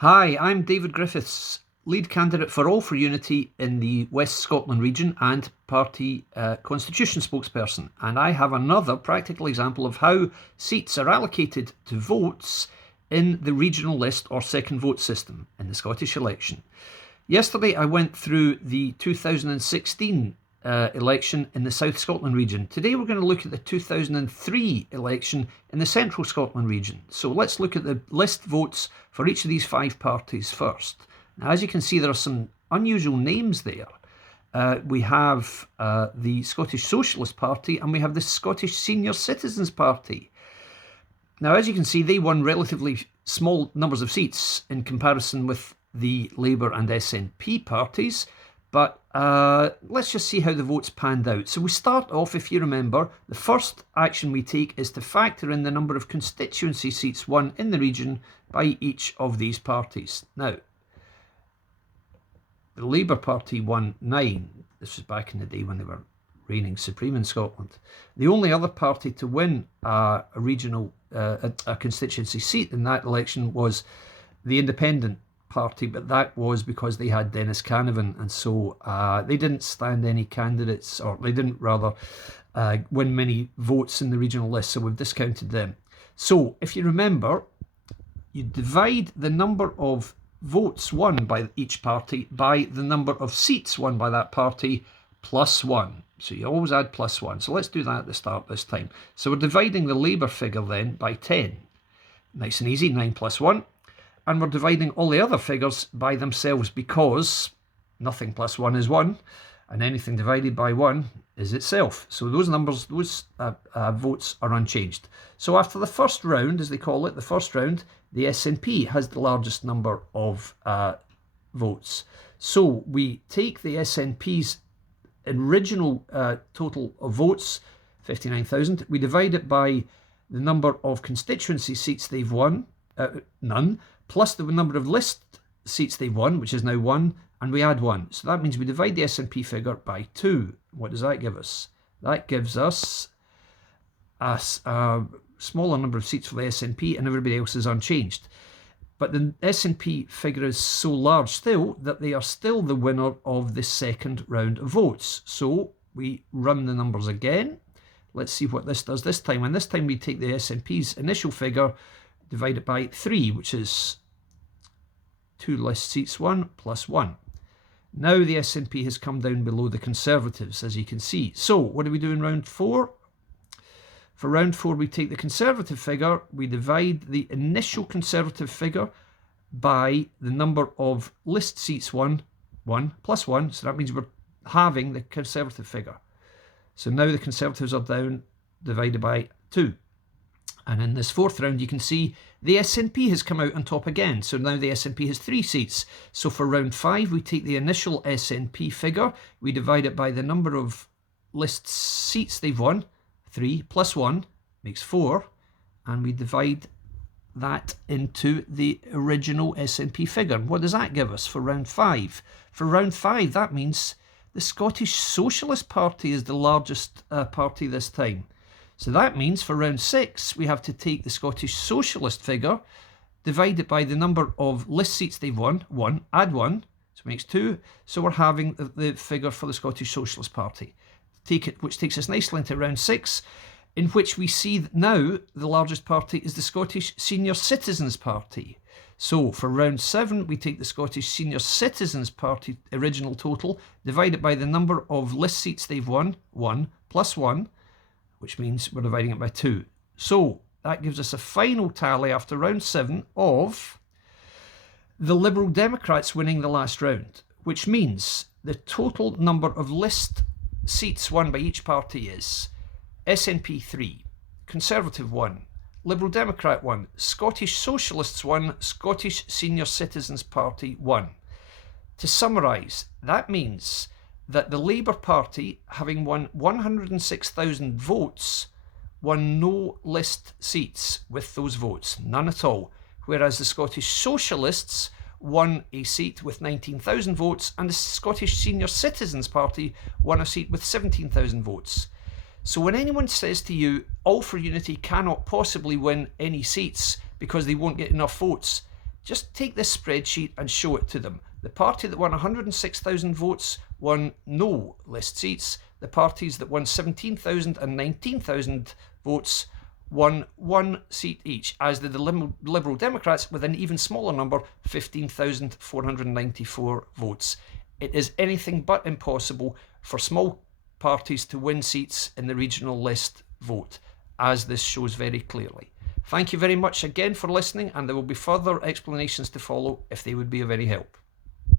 Hi, I'm David Griffiths, lead candidate for All for Unity in the West Scotland region and party constitution spokesperson. And I have another practical example of how seats are allocated to votes in the regional list or second vote system in the Scottish election. Yesterday I went through the 2016 election in the South Scotland region. Today we're going to look at the 2003 election in the Central Scotland region. So let's look at the list votes for each of these five parties first. Now, as you can see, there are some unusual names there. We have the Scottish Socialist Party and we have the Scottish Senior Citizens Party. Now, as you can see, they won relatively small numbers of seats in comparison with the Labour and SNP parties. But let's just see how the votes panned out. So we start off, if you remember, the first action we take is to factor in the number of constituency seats won in the region by each of these parties. Now, the Labour Party won 9. This was back in the day when they were reigning supreme in Scotland. The only other party to win a constituency seat in that election was the Independent Party, but that was because they had Dennis Canavan, and so they didn't stand any candidates, or they didn't rather win many votes in the regional list, so we've discounted them. So if you remember, you divide the number of votes won by each party by the number of seats won by that party plus 1. So you always add plus 1. So let's do that at the start this time. So we're dividing the Labour figure then by 10. Nice and easy, 9 plus 1. And we're dividing all the other figures by themselves because nothing plus 1 is 1, and anything divided by 1 is itself. So those numbers, those votes are unchanged. So after the first round, as they call it, the first round, the SNP has the largest number of votes. So we take the SNP's original total of votes, 59,000, we divide it by the number of constituency seats they've won, none, plus the number of list seats they've won, which is now 1, and we add 1. So that means we divide the SNP figure by 2. What does that give us? That gives us a smaller number of seats for the SNP, and everybody else is unchanged. But the SNP figure is so large still that they are still the winner of the second round of votes. So we run the numbers again. Let's see what this does this time. And this time we take the SNP's initial figure, divide it by 3, which is 2 list seats won plus 1. Now the SNP has come down below the Conservatives, as you can see. So what do we do in round 4? For round 4, we take the Conservative figure, we divide the initial Conservative figure by the number of list seats won, 1 plus 1. So that means we're halving the Conservative figure. So now the Conservatives are down, divided by 2. And in this fourth round, you can see the SNP has come out on top again. So now the SNP has 3 seats. So for round 5, we take the initial SNP figure, we divide it by the number of list seats they've won, 3 plus 1 makes 4, and we divide that into the original SNP figure. What does that give us for round 5? For round 5, that means the Scottish Socialist Party is the largest party this time. So that means for round 6, we have to take the Scottish Socialist figure, divide it by the number of list seats they've won, 1, add 1, so it makes 2. So we're having the figure for the Scottish Socialist Party, which takes us nicely into round 6, in which we see that now the largest party is the Scottish Senior Citizens Party. So for round 7, we take the Scottish Senior Citizens Party original total, divide it by the number of list seats they've won, 1 plus 1, which means we're dividing it by 2. So that gives us a final tally after round 7 of the Liberal Democrats winning the last round, which means the total number of list seats won by each party is SNP 3, Conservative 1, Liberal Democrat 1, Scottish Socialists 1, Scottish Senior Citizens Party 1. To summarise, that means that the Labour Party, having won 106,000 votes, won no list seats with those votes, none at all, whereas the Scottish Socialists won a seat with 19,000 votes and the Scottish Senior Citizens Party won a seat with 17,000 votes. So when anyone says to you, All for Unity cannot possibly win any seats because they won't get enough votes, just take this spreadsheet and show it to them. The party that won 106,000 votes won no list seats. The parties that won 17,000 and 19,000 votes won 1 seat each, as did the Liberal Democrats with an even smaller number, 15,494 votes. It is anything but impossible for small parties to win seats in the regional list vote, as this shows very clearly. Thank you very much again for listening, and there will be further explanations to follow if they would be of any help.